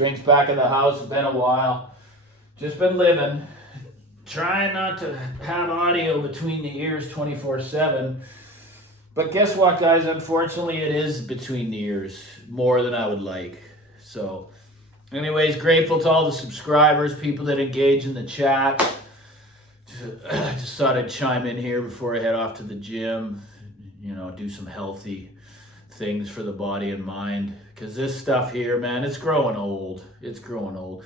Shrink's back in the house. It's been a while. Just been living. Trying not to have audio between the ears 24/7. But guess what, guys? Unfortunately, it is between the ears more than I would like. So, anyways, grateful to all the subscribers, people that engage in the chat. Just thought I'd chime in here before I head off to the gym. You know, do some healthy things for the body and mind. Because this stuff here, man, it's growing old. It's growing old.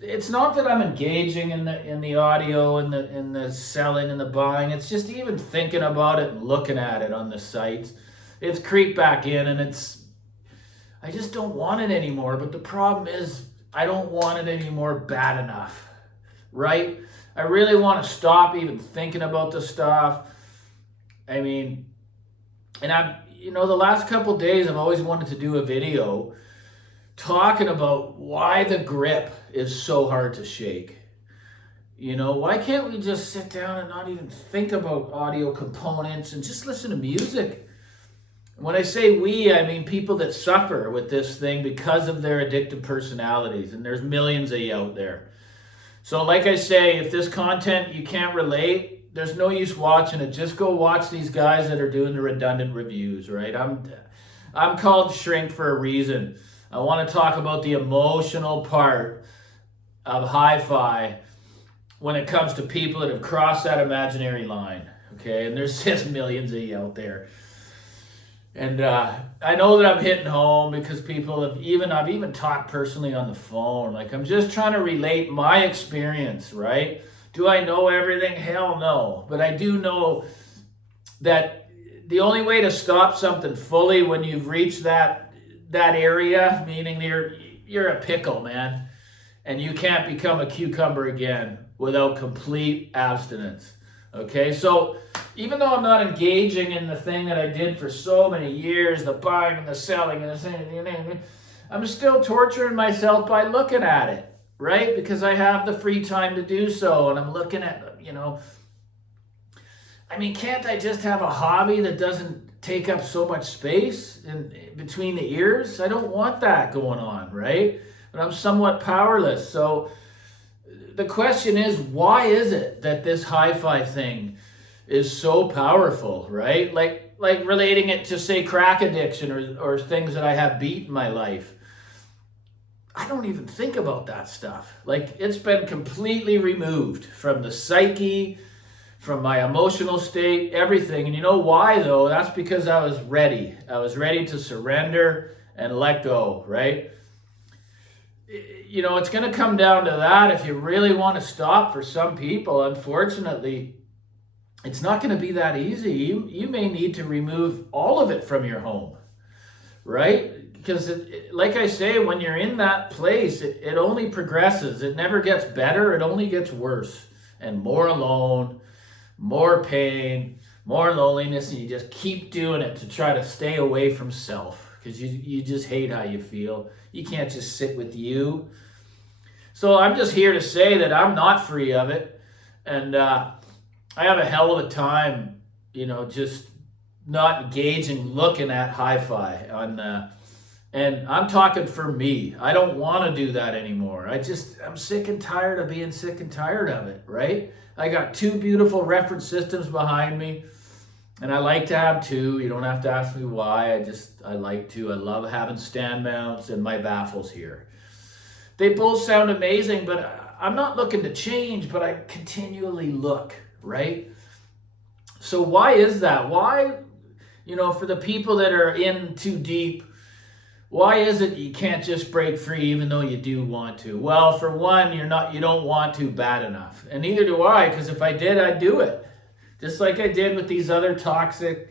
It's not that I'm engaging in the audio and the selling and the buying. It's just even thinking about it and looking at it on the sites. It's creeped back in, and I just don't want it anymore. But the problem is I don't want it anymore bad enough, right? I really want to stop even thinking about the stuff. I mean, and the last couple of days I've always wanted to do a video talking about why the grip is so hard to shake. You know, why can't we just sit down and not even think about audio components and just listen to music? When I say we, I mean people that suffer with this thing because of their addictive personalities, and there's millions of you out there. So like I say, if this content you can't relate, there's no use watching it. Just go watch these guys that are doing the redundant reviews, right? I'm called Shrink for a reason. I want to talk about the emotional part of hi-fi when it comes to people that have crossed that imaginary line, okay? And there's just millions of you out there. And I know that I'm hitting home because I've even talked personally on the phone. Like, I'm just trying to relate my experience, right? Do I know everything? Hell no. But I do know that the only way to stop something fully when you've reached that area, meaning you're a pickle, man, and you can't become a cucumber again without complete abstinence. Okay, so even though I'm not engaging in the thing that I did for so many years, the buying and the selling and the thing, I'm still torturing myself by looking at it, right? Because I have the free time to do so, and I'm looking at, I mean, can't I just have a hobby that doesn't take up so much space in between the ears? I don't want that going on, right? But I'm somewhat powerless. So the question is, why is it that this hi-fi thing is so powerful, right? Like relating it to, say, crack addiction or things that I have beat in my life. I don't even think about that stuff. Like, it's been completely removed from the psyche, from my emotional state, everything. And you know why, though? That's because I was ready. I was ready to surrender and let go, right? You know, it's going to come down to that. If you really want to stop, for some people, unfortunately, it's not going to be that easy. You may need to remove all of it from your home, right? Because, like I say, when you're in that place, it only progresses. It never gets better. It only gets worse and more alone, more pain, more loneliness, and you just keep doing it to try to stay away from self because you just hate how you feel. You can't just sit with you. So I'm just here to say that I'm not free of it, and I have a hell of a time, just not engaging, looking at hi-fi on. And I'm talking for me. I don't want to do that anymore. I'm sick and tired of being sick and tired of it, right? I got two beautiful reference systems behind me, and I like to have two. You don't have to ask me why. I like to. I love having stand mounts and my baffles here. They both sound amazing, but I'm not looking to change, but I continually look, right? So why is that? Why, for the people that are in too deep, why is it you can't just break free even though you do want to? Well, for one, you don't want to bad enough. And neither do I, because if I did, I'd do it. Just like I did with these other toxic,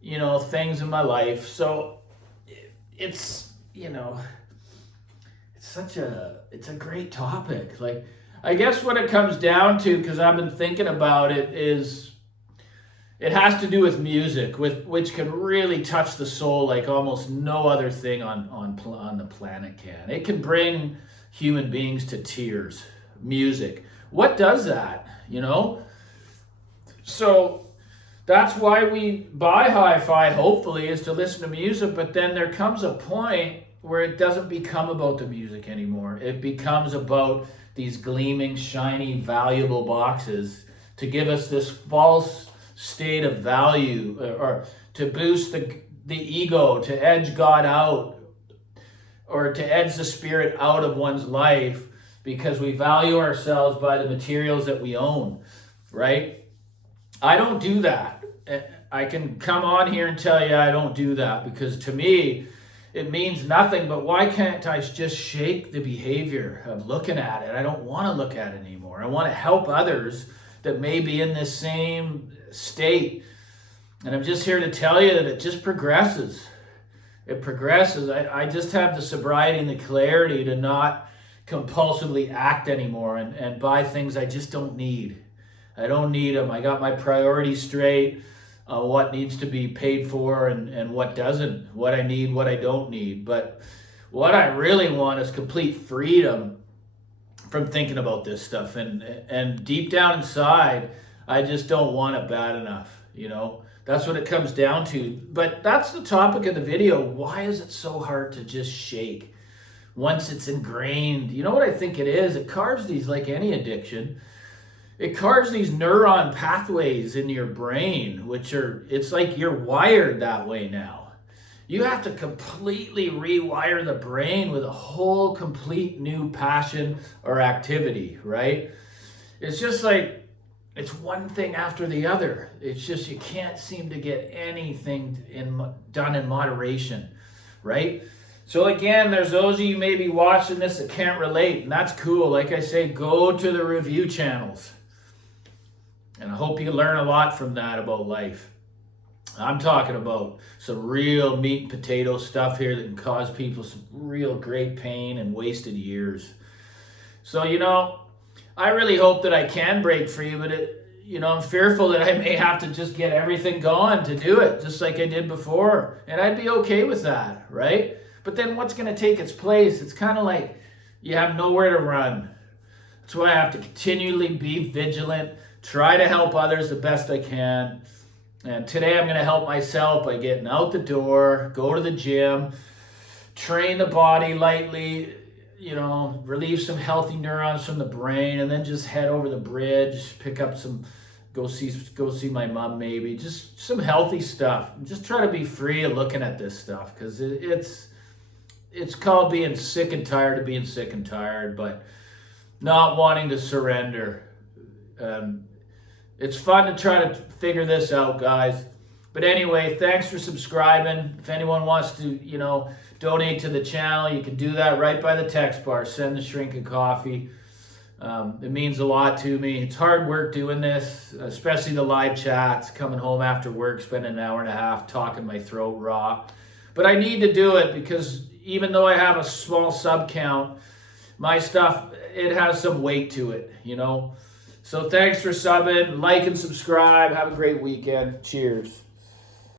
things in my life. So it's it's a great topic. Like, I guess what it comes down to, because I've been thinking about it, is it has to do with music, which can really touch the soul like almost no other thing on the planet can. It can bring human beings to tears. Music. What does that? So that's why we buy hi-fi, hopefully, is to listen to music. But then there comes a point where it doesn't become about the music anymore. It becomes about these gleaming, shiny, valuable boxes to give us this false state of value, or to boost the ego, to edge God out, or to edge the spirit out of one's life, because we value ourselves by the materials that we own, right? I don't do that. I can come on here and tell you I don't do that, because to me, it means nothing. But why can't I just shake the behavior of looking at it? I don't want to look at it anymore. I want to help others that may be in this same state. And I'm just here to tell you that it just progresses. It progresses. I just have the sobriety and the clarity to not compulsively act anymore and buy things I just don't need. I don't need them. I got my priorities straight. What needs to be paid for and what doesn't, what I need, what I don't need. But what I really want is complete freedom from thinking about this stuff. And deep down inside, I just don't want it bad enough, you know. That's what it comes down to. But that's the topic of the video. Why is it so hard to just shake once it's ingrained? You know what I think it is? It carves these, like any addiction, it carves these neuron pathways in your brain, which are, it's like you're wired that way now. You have to completely rewire the brain with a whole complete new passion or activity, right? It's just like, it's one thing after the other. It's just, you can't seem to get anything done in moderation, right? So again, there's those of you maybe watching this that can't relate, and that's cool. Like I say, go to the review channels. And I hope you learn a lot from that about life. I'm talking about some real meat and potato stuff here that can cause people some real great pain and wasted years. So, you know, I really hope that I can break free, but I'm fearful that I may have to just get everything going to do it, just like I did before. And I'd be okay with that, right? But then what's going to take its place? It's kind of like you have nowhere to run. That's why I have to continually be vigilant, try to help others the best I can. And today I'm going to help myself by getting out the door, go to the gym, train the body lightly, relieve some healthy neurons from the brain, and then just head over the bridge, pick up some, go see my mom maybe, just some healthy stuff. Just try to be free of looking at this stuff, because it's called being sick and tired of being sick and tired, but not wanting to surrender. It's fun to try to figure this out, guys. But anyway, thanks for subscribing. If anyone wants to, donate to the channel, you can do that right by the text bar. Send the shrink a coffee. It means a lot to me. It's hard work doing this, especially the live chats, coming home after work, spending an hour and a half talking my throat raw. But I need to do it, because even though I have a small sub count, my stuff, it has some weight to it, So thanks for subbing, like and subscribe. Have a great weekend. Cheers.